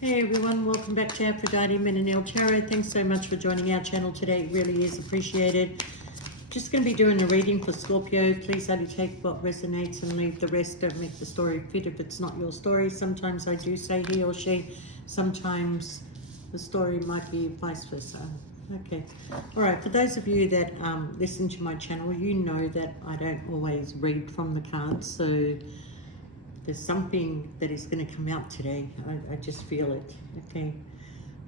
Hey everyone, welcome back to Aphrodite Menonil Tarot. Thanks so much for joining our channel today. It really is appreciated. Just going to be doing a reading for Scorpio. Please only take what resonates and leave the rest. Don't make the story fit if it's not your story. Sometimes I do say he or she. Sometimes the story might be vice versa. Okay. All right. For those of you that listen to my channel, you know that I don't always read from the cards. So there's something that is going to come out today. I just feel it. Okay.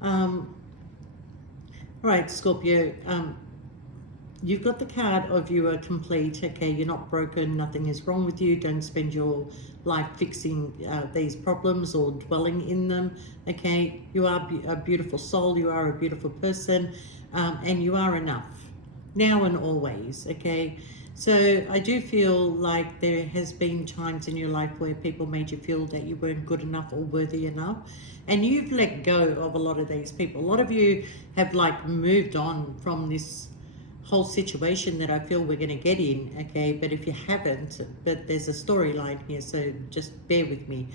All right, Scorpio. You've got the card of you are complete. Okay, you're not broken. Nothing is wrong with you. Don't spend your life fixing these problems or dwelling in them. Okay, you are a beautiful soul. You are a beautiful person, and you are enough now and always. Okay. So I do feel like there has been times in your life where people made you feel that you weren't good enough or worthy enough, and you've let go of a lot of these people. A lot of you have like moved on from this whole situation that I feel we're going to get in, okay? But if you haven't, but there's a storyline here, so just bear with me.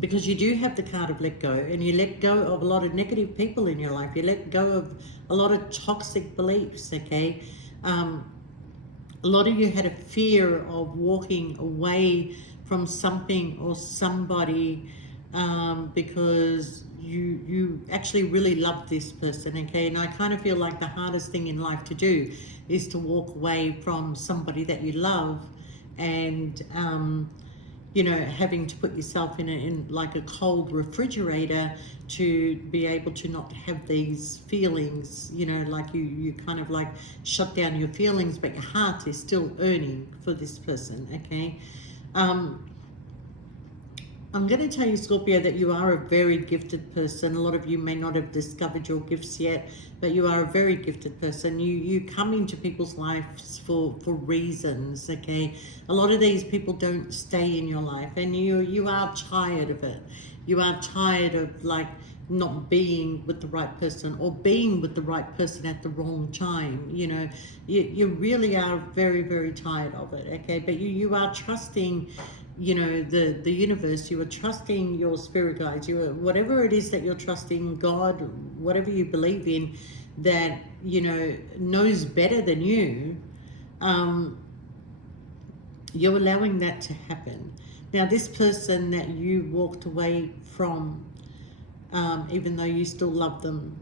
Because you do have the card of let go, and you let go of a lot of negative people in your life. You let go of a lot of toxic beliefs, okay? A lot of you had a fear of walking away from something or somebody because you actually really love this person, okay? And I kind of feel like the hardest thing in life to do is to walk away from somebody that you love, and you know, having to put yourself in like a cold refrigerator to be able to not have these feelings, you know, like you kind of like shut down your feelings, but your heart is still yearning for this person, okay? I'm going to tell you, Scorpio, that you are a very gifted person. A lot of you may not have discovered your gifts yet, but you are a very gifted person. You come into people's lives for reasons, okay? A lot of these people don't stay in your life, and you are tired of it. You are tired of like not being with the right person, or being with the right person at the wrong time. You know, you really are very, very tired of it, okay? But you are trusting, you know, the universe. You are trusting your spirit guides. You are, whatever it is that you're trusting, God, whatever you believe in, that, you know, knows better than you. You're allowing that to happen. Now, this person that you walked away from, even though you still love them,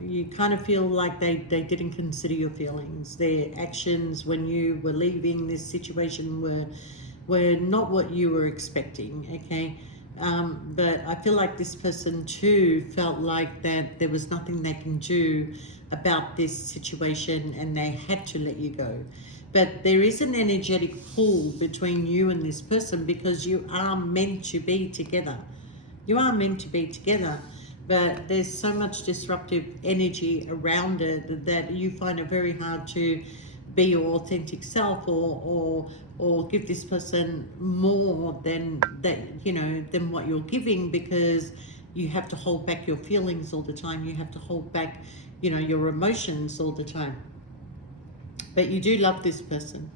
you kind of feel like they didn't consider your feelings. Their actions when you were leaving this situation were not what you were expecting, okay? But I feel like this person too felt like that there was nothing they can do about this situation, and they had to let you go. But there is an energetic pull between you and this person, because you are meant to be together. You are meant to be together, but there's so much disruptive energy around it that you find it very hard to be your authentic self, or give this person more than that, you know, than what you're giving, because you have to hold back your feelings all the time. You have to hold back, you know, your emotions all the time. But you do love this person,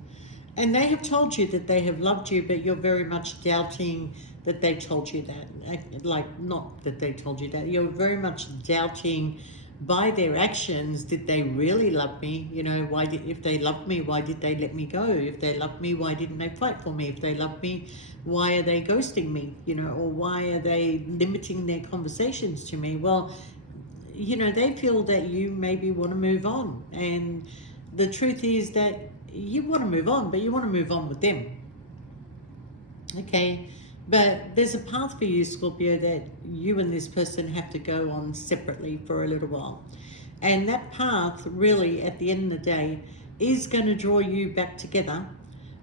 and they have told you that they have loved you, but you're very much doubting that they told you that. Like, not that they told you that. You're very much doubting by their actions, did they really love me? You know, if they loved me, why did they let me go? If they loved me, why didn't they fight for me? If they loved me, why are they ghosting me? You know, or why are they limiting their conversations to me? Well, you know, they feel that you maybe want to move on. And the truth is that you want to move on, but you want to move on with them. Okay, but there's a path for you, Scorpio, that you and this person have to go on separately for a little while. And that path really, at the end of the day, is going to draw you back together,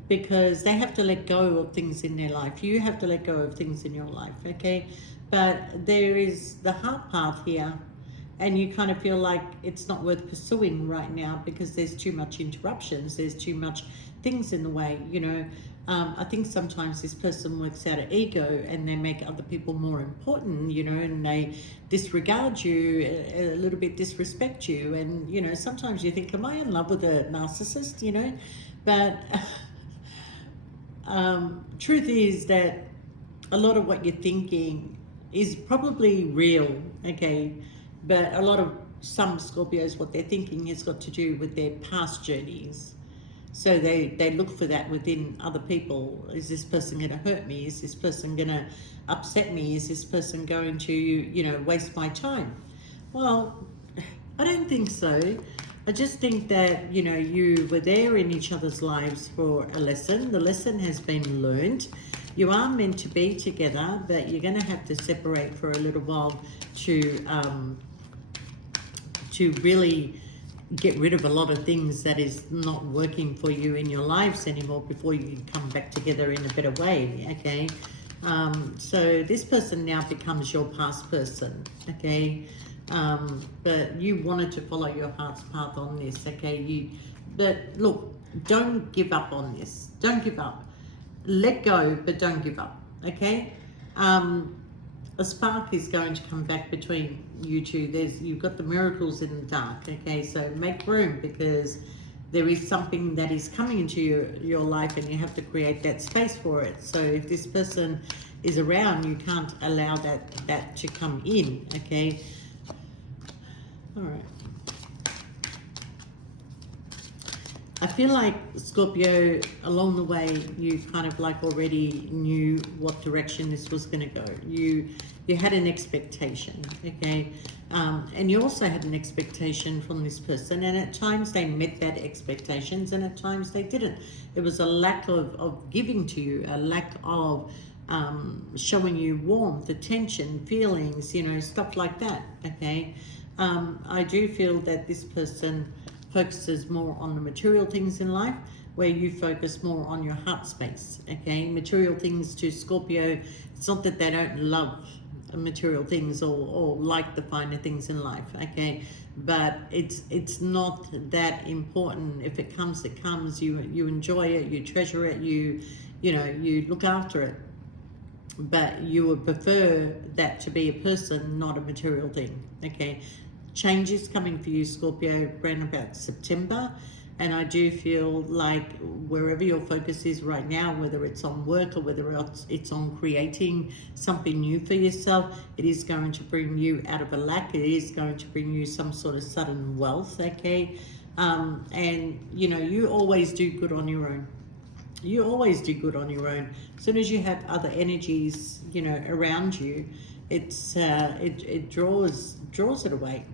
because they have to let go of things in their life. You have to let go of things in your life, okay? But there is the hard path here, and you kind of feel like it's not worth pursuing right now because there's too much interruptions, there's too much things in the way, you know. I think sometimes this person works out of ego, and they make other people more important, you know, and they disregard you, a little bit disrespect you. And, you know, sometimes you think, am I in love with a narcissist, you know? But truth is that a lot of what you're thinking is probably real, okay? But a lot of some Scorpios, what they're thinking has got to do with their past journeys. So they look for that within other people. Is this person going to hurt me? Is this person going to upset me? Is this person going to, waste my time? Well, I don't think so. I just think that, you were there in each other's lives for a lesson. The lesson has been learned. You are meant to be together, but you're going to have to separate for a little while to really get rid of a lot of things that is not working for you in your lives anymore before you can come back together in a better way, okay? So this person now becomes your past person, okay? But you wanted to follow your heart's path on this, okay? But look, don't give up on this. Don't give up. Let go, but don't give up, okay? A spark is going to come back between you two. You've got the miracles in the dark, okay? So make room, because there is something that is coming into your life, and you have to create that space for it. So if this person is around, you can't allow that to come in, okay? All right. I feel like, Scorpio, along the way, you kind of like already knew what direction this was going to go. You had an expectation, okay? And you also had an expectation from this person, and at times they met that expectations, and at times they didn't. There was a lack of giving to you, a lack of showing you warmth, attention, feelings, stuff like that, okay? I do feel that this person focuses more on the material things in life, where you focus more on your heart space, okay? Material things to Scorpio, it's not that they don't love material things or like the finer things in life, okay? But it's not that important. If it comes, it comes. You enjoy it, you treasure it, you look after it. But you would prefer that to be a person, not a material thing, okay? Change is coming for you, Scorpio, around about September. And I do feel like wherever your focus is right now, whether it's on work or whether it's on creating something new for yourself, it is going to bring you out of a lack. It is going to bring you some sort of sudden wealth, okay? And, you always do good on your own. You always do good on your own. As soon as you have other energies, around you, it draws it away.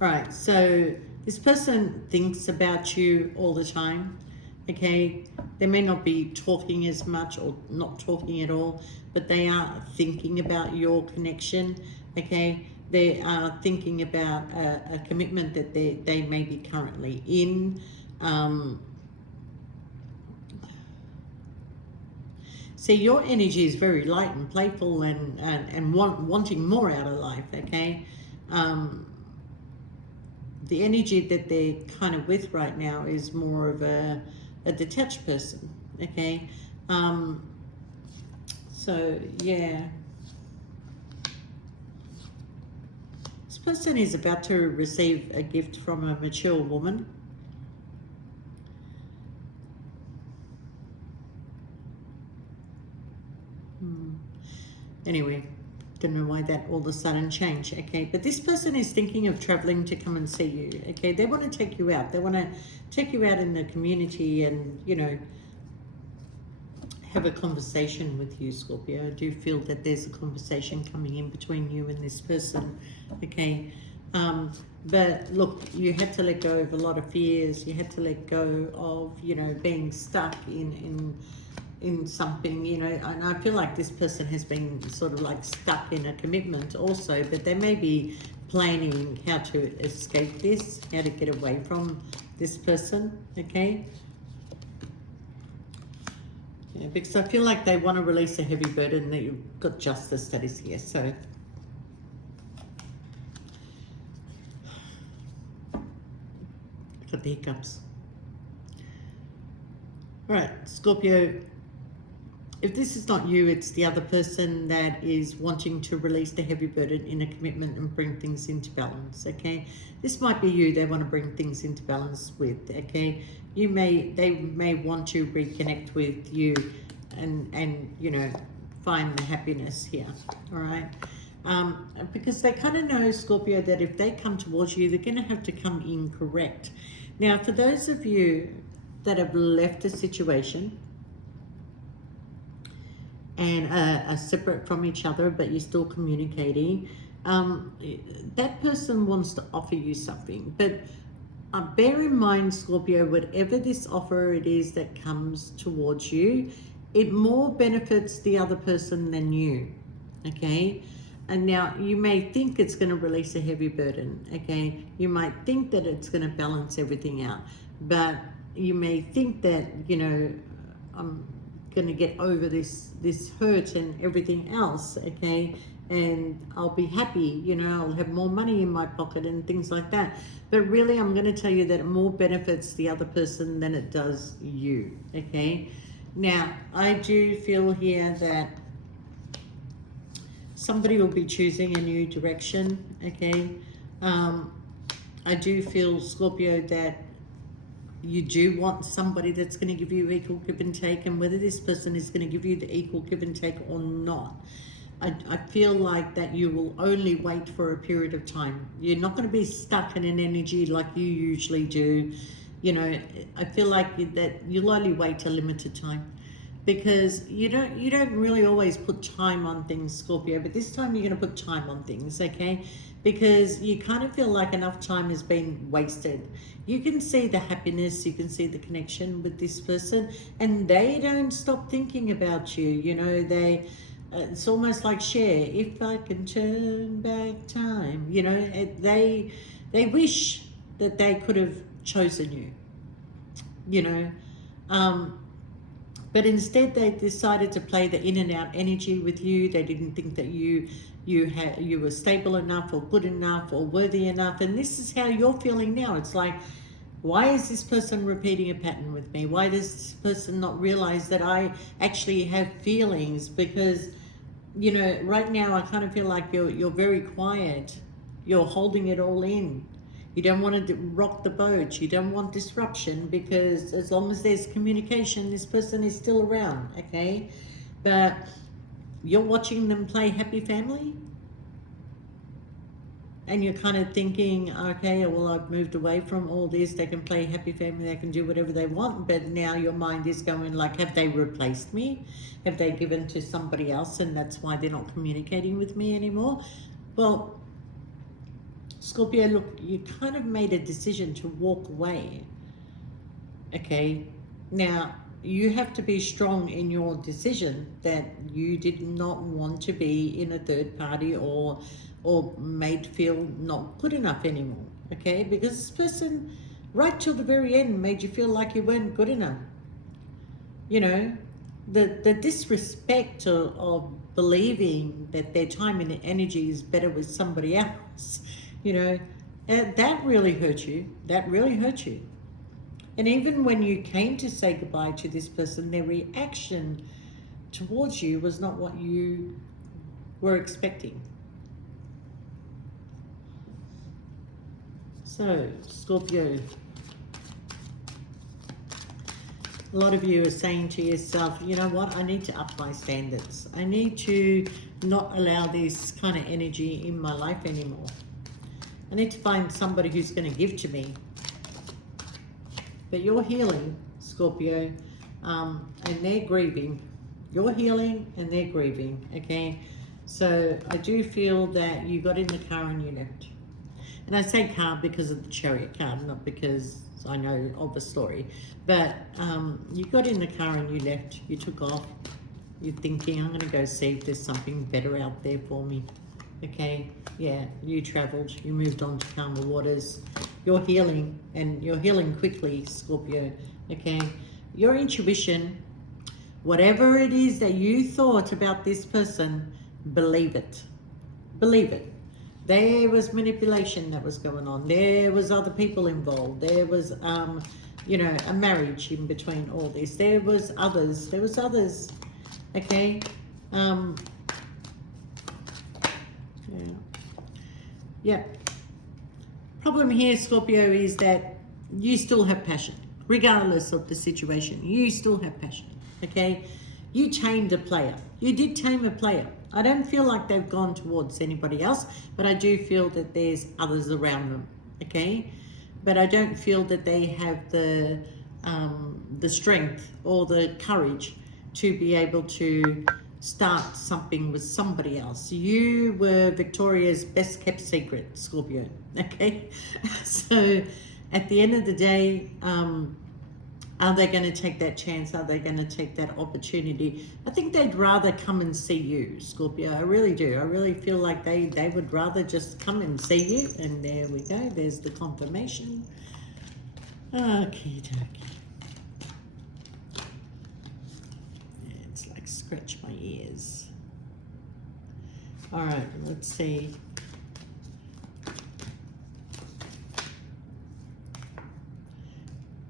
All right, so this person thinks about you all the time, okay? They may not be talking as much or not talking at all, but they are thinking about your connection, okay? They are thinking about a commitment that they may be currently in. See, your energy is very light and playful and wanting more out of life, okay? The energy that they're kind of with right now is more of a detached person, okay? So, yeah. This person is about to receive a gift from a mature woman. Anyway, don't know why that all of a sudden changed, okay? But this person is thinking of traveling to come and see you, okay? They want to take you out. They want to take you out in the community and, have a conversation with you, Scorpio. I do feel that there's a conversation coming in between you and this person, okay? But look, you had to let go of a lot of fears. You had to let go of, being stuck in something, and I feel like this person has been sort of like stuck in a commitment also, but they may be planning how to escape this, how to get away from this person, okay? Yeah, because I feel like they want to release a heavy burden. That you've got justice that is here, so. Got the hiccups. All right, Scorpio. If this is not you, it's the other person that is wanting to release the heavy burden in a commitment and bring things into balance, okay? This might be you they want to bring things into balance with, okay? They may want to reconnect with you and find the happiness here, all right? Because they kind of know, Scorpio, that if they come towards you, they're going to have to come in correct. Now, for those of you that have left a situation and are separate from each other, but you're still communicating, that person wants to offer you something. But bear in mind, Scorpio, whatever this offer it is that comes towards you, it more benefits the other person than you, okay? And now you may think it's going to release a heavy burden, okay? You might think that it's going to balance everything out, but you may think that, you know, I'm going to get over this hurt and everything else, okay? And I'll be happy, you know, I'll have more money in my pocket and things like that. But really, I'm going to tell you that it more benefits the other person than it does you, okay? Now, I do feel here that somebody will be choosing a new direction, okay? I do feel, Scorpio, that you do want somebody that's going to give you equal give and take, and whether this person is going to give you the equal give and take or not, I feel like that you will only wait for a period of time. You're not going to be stuck in an energy like you usually do. You know, I feel like that you'll only wait a limited time, because you don't really always put time on things, Scorpio, but this time you're going to put time on things, okay? Because you kind of feel like enough time has been wasted. You can see the happiness, you can see the connection with this person, and they don't stop thinking about you. You know, it's almost like Cher, if I can turn back time, you know, they wish that they could have chosen you, you know, but instead they decided to play the in and out energy with you. They didn't think that you were stable enough or good enough or worthy enough, and this is how you're feeling now. It's like, why is this person repeating a pattern with me? Why does this person not realize that I actually have feelings? Because, you know, right now I kind of feel like you're very quiet. You're holding it all in. You don't want to rock the boat. You don't want disruption, because as long as there's communication, this person is still around, okay? But you're watching them play happy family, and you're kind of thinking, okay, well, I've moved away from all this. They can play happy family. They can do whatever they want. But now your mind is going like, have they replaced me? Have they given to somebody else, and that's why they're not communicating with me anymore? Well, Scorpio, look, you kind of made a decision to walk away, okay? Now, you have to be strong in your decision that you did not want to be in a third party or made feel not good enough anymore, okay? Because this person, right till the very end, made you feel like you weren't good enough. You know, the disrespect of believing that their time and energy is better with somebody else, you know, that really hurt you. That really hurt you. And even when you came to say goodbye to this person, their reaction towards you was not what you were expecting. So, Scorpio, a lot of you are saying to yourself, you know what, I need to up my standards. I need to not allow this kind of energy in my life anymore. I need to find somebody who's going to give to me. But you're healing, Scorpio, and they're grieving. You're healing and they're grieving, okay? So I do feel that you got in the car and you left. And I say car because of the Chariot card, not because I know of a story. But you got in the car and you left. You took off. You're thinking, I'm going to go see if there's something better out there for me. Okay, yeah, you traveled. You moved on to calmer waters. You're healing, and you're healing quickly, Scorpio. Okay, your intuition, whatever it is that you thought about this person, believe it. Believe it. There was manipulation that was going on. There was other people involved. There was, you know, a marriage in between all this. There was others. There was others. Okay. Yeah. Problem here, Scorpio, is that you still have passion, regardless of the situation. You still have passion. Okay. you tamed a player. You did tame a player. I don't feel like they've gone towards anybody else, but I do feel that there's others around them, okay? But I don't feel that they have the strength or the courage to be able to start something with somebody else. You were Victoria's best kept secret, Scorpio, okay? So at the end of the day, are they going to take that chance? Are they going to take that opportunity? I think they'd rather come and see you, Scorpio. I really do. I really feel like they would rather just come and see you. And there we go. There's the confirmation. Okie dokie. It's like scratch my ears. All right, let's see.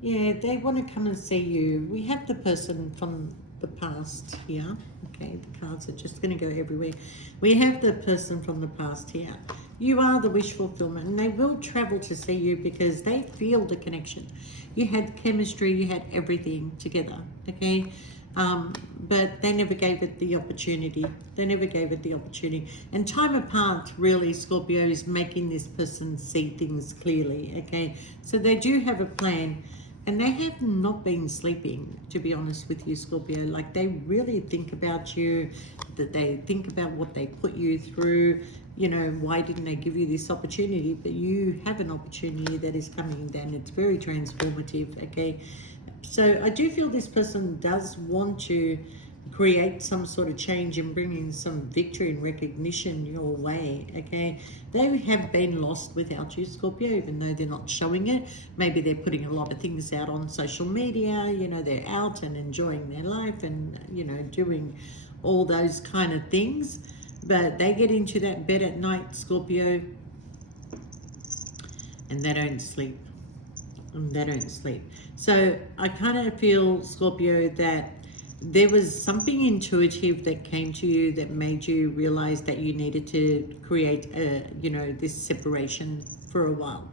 Yeah, they want to come and see you. We have the person from the past here. Okay, the cards are just going to go everywhere. We have the person from the past here. You are the wish fulfillment, and they will travel to see you because they feel the connection. You had chemistry, you had everything together, okay? But they never gave it the opportunity. They never gave it the opportunity. And time apart, really, Scorpio, is making this person see things clearly, okay? So they do have a plan. And they have not been sleeping, to be honest with you, Scorpio. Like, they really think about you, that they think about what they put you through. You know, why didn't they give you this opportunity? But you have an opportunity that is coming down. It's very transformative, okay? So I do feel this person does want to create some sort of change and bring in some victory and recognition your way, okay? They have been lost without you, Scorpio, even though they're not showing it. Maybe they're putting a lot of things out on social media, you know, they're out and enjoying their life and, you know, doing all those kind of things. But they get into that bed at night, Scorpio, and they don't sleep. And they don't sleep. So I kind of feel, Scorpio, that there was something intuitive that came to you that made you realize that you needed to create you know, this separation for a while.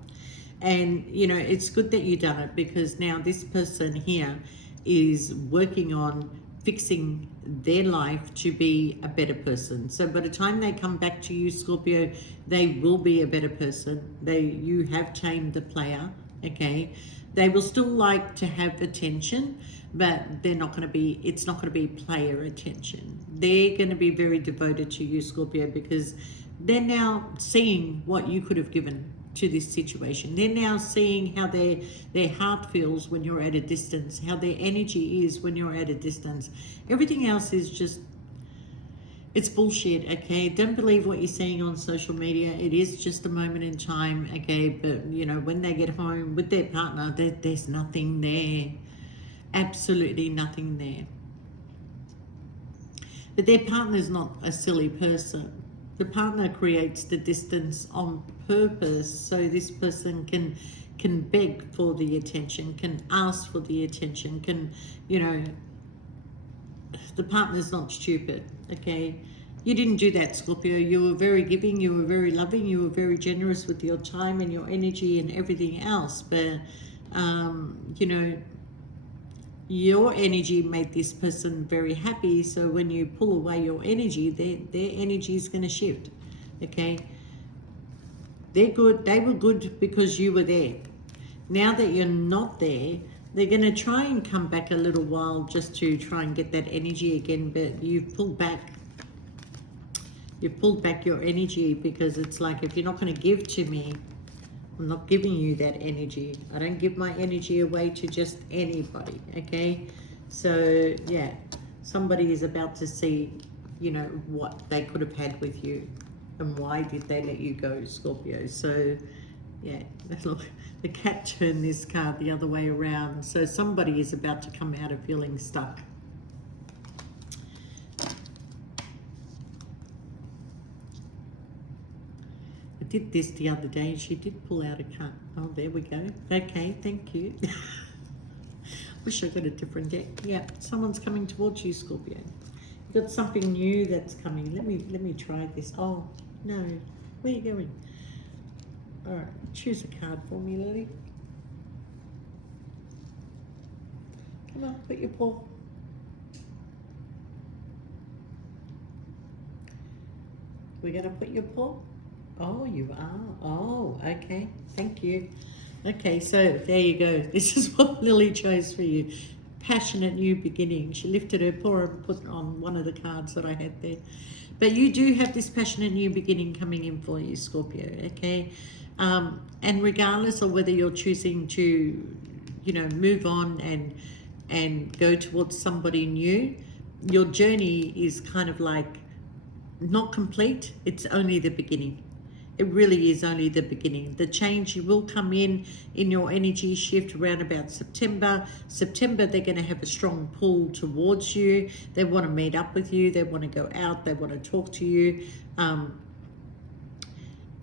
And, you know, it's good that you done it because now this person here is working on fixing their life to be a better person. So by the time they come back to you, Scorpio, they will be a better person. You have tamed the player, okay? They will still like to have attention, but they're not going to be, it's not going to be player attention. They're going to be very devoted to you, Scorpio, because they're now seeing what you could have given to this situation. They're now seeing how their heart feels when you're at a distance, how their energy is when you're at a distance. Everything else is just, it's bullshit, okay? Don't believe what you're seeing on social media. It is just a moment in time, okay? But, you know, when they get home with their partner, there's nothing there. Absolutely nothing there. But their partner's not a silly person. The partner creates the distance on purpose so this person can beg for the attention, can ask for the attention, can, you know, the partner's not stupid, okay? You didn't do that, Scorpio. You were very giving, you were very loving, you were very generous with your time and your energy and everything else. But, you know, your energy made this person very happy. So when you pull away your energy, their energy is going to shift, okay? They're good. They were good because you were there. Now that you're not there, they're going to try and come back a little while just to try and get that energy again, but you've pulled back. You've pulled back your energy because it's like, if you're not going to give to me, I'm not giving you that energy. I don't give my energy away to just anybody, okay? So, yeah, somebody is about to see, you know, what they could have had with you and why did they let you go, Scorpio. So, yeah, look, the cat turned this card the other way around. So somebody is about to come out of feeling stuck. I did this the other day and she did pull out a card. Oh, there we go. Okay, thank you. Wish I got a different deck. Yeah, someone's coming towards you, Scorpio. You've got something new that's coming. Let me try this. Oh, no. Where are you going? All right, choose a card for me, Lily. Come on, put your paw. We're going to put your paw. Oh, you are. Oh, okay. Thank you. Okay, so there you go. This is what Lily chose for you. Passionate new beginning. She lifted her paw and put it on one of the cards that I had there. But you do have this passionate new beginning coming in for you, Scorpio, okay? And regardless of whether you're choosing to, move on and go towards somebody new, your journey is kind of like not complete. It's only the beginning. It really is only the beginning. The change will come in your energy shift around about September. September, they're going to have a strong pull towards you. They want to meet up with you. They want to go out. They want to talk to you.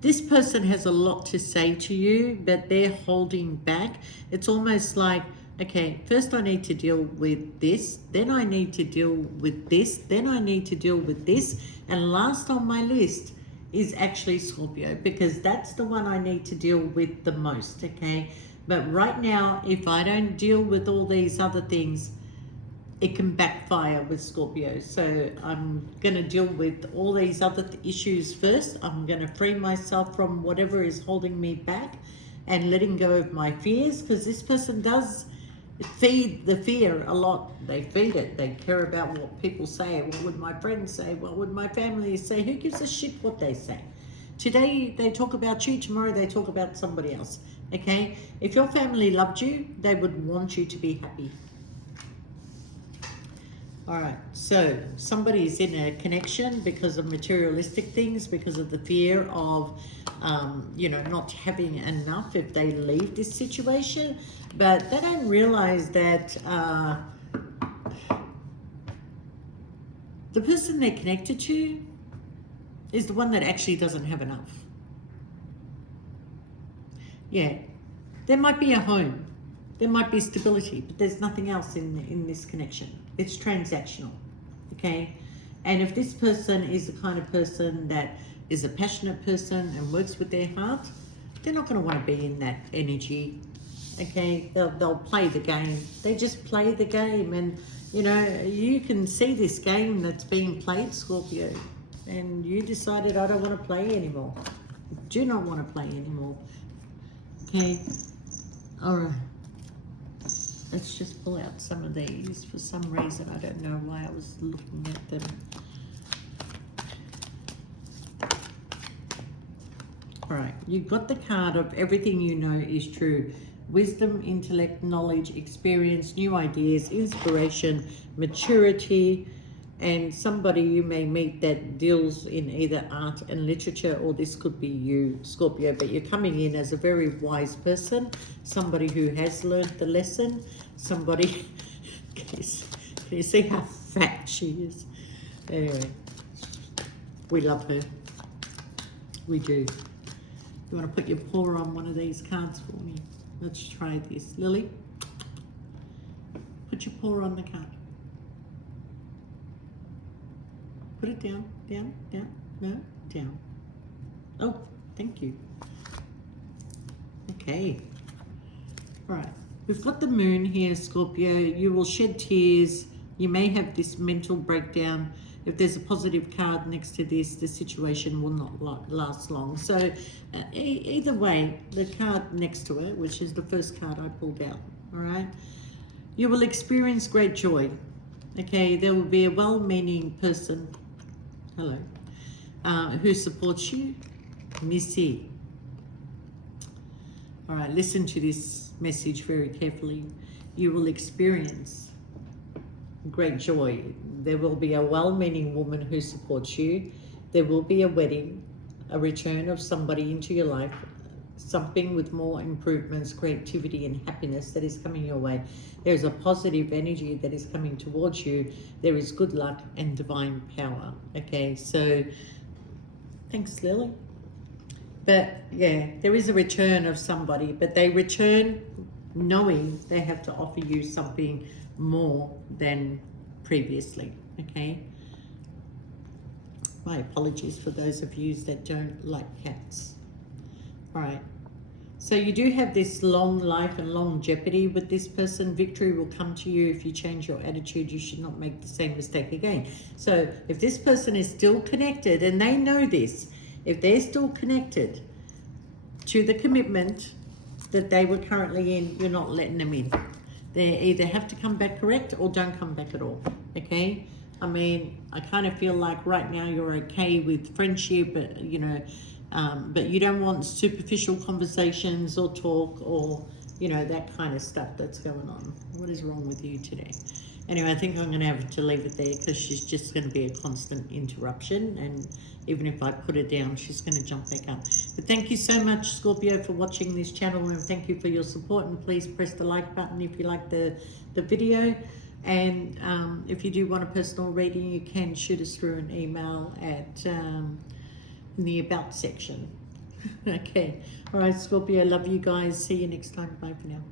This person has a lot to say to you, but they're holding back. It's almost like, okay, first I need to deal with this, then I need to deal with this, then I need to deal with this, and last on my list is actually Scorpio, because that's the one I need to deal with the most, okay? But right now, if I don't deal with all these other things, it can backfire with Scorpio. So I'm going to deal with all these other issues first. I'm going to free myself from whatever is holding me back and letting go of my fears, because this person does feed the fear a lot. They feed it. They care about what people say. What would my friends say? What would my family say? Who gives a shit what they say? Today they talk about you, tomorrow they talk about somebody else, okay? If your family loved you, they would want you to be happy. All right, so somebody's in a connection because of materialistic things, because of the fear of, not having enough if they leave this situation, but they don't realize that the person they're connected to is the one that actually doesn't have enough. Yeah, there might be a home, there might be stability, but there's nothing else in this connection. It's transactional, okay? And if this person is the kind of person that is a passionate person and works with their heart, they're not going to want to be in that energy, okay? They'll play the game. They just play the game, and you can see this game that's being played, Scorpio, and you decided, I don't want to play anymore. Do not want to play anymore, okay? All right. Let's just pull out some of these. For some reason, I don't know why I was looking at them. All right, you've got the card of everything you know is true. Wisdom, intellect, knowledge, experience, new ideas, inspiration, maturity, and somebody you may meet that deals in either art and literature, or this could be you, Scorpio, but you're coming in as a very wise person, somebody who has learned the lesson, somebody, can you see how fat she is? Anyway, we love her. We do. You want to put your paw on one of these cards for me? Let's try this. Lily, put your paw on the card. Put it down, down, down, no, down. Oh, thank you. Okay. All right. We've got the moon here, Scorpio. You will shed tears. You may have this mental breakdown. If there's a positive card next to this, the situation will not last long. So either way, the card next to it, which is the first card I pulled out, all right? You will experience great joy. Okay, there will be a well-meaning person, hello, who supports you. Missy. All right, listen to this message very carefully. You will experience great joy. There will be a well-meaning woman who supports you. There will be a wedding, a return of somebody into your life, something with more improvements, creativity and happiness that is coming your way. There's a positive energy that is coming towards you. There is good luck and divine power. Okay, so thanks, Lily. But yeah, there is a return of somebody, but they return knowing they have to offer you something more than previously, okay? My apologies for those of you that don't like cats. All right, So you do have this long life and longevity with this person. Victory will come to you if you change your attitude. You should not make the same mistake again. So if this person is still connected, and they know this, if they're still connected to the commitment that they were currently in, you're not letting them in. They either have to come back correct or don't come back at all, okay? I mean, I kind of feel like right now you're okay with friendship, but, you know, but you don't want superficial conversations or talk or, you know, that kind of stuff that's going on. What is wrong with you today? Anyway, I think I'm going to have to leave it there because she's just going to be a constant interruption. And even if I put her down, she's going to jump back up. But thank you so much, Scorpio, for watching this channel. And thank you for your support. And please press the like button if you like the video. And if you do want a personal reading, you can shoot us through an email at in the About section. Okay. All right, Scorpio, love you guys. See you next time. Bye for now.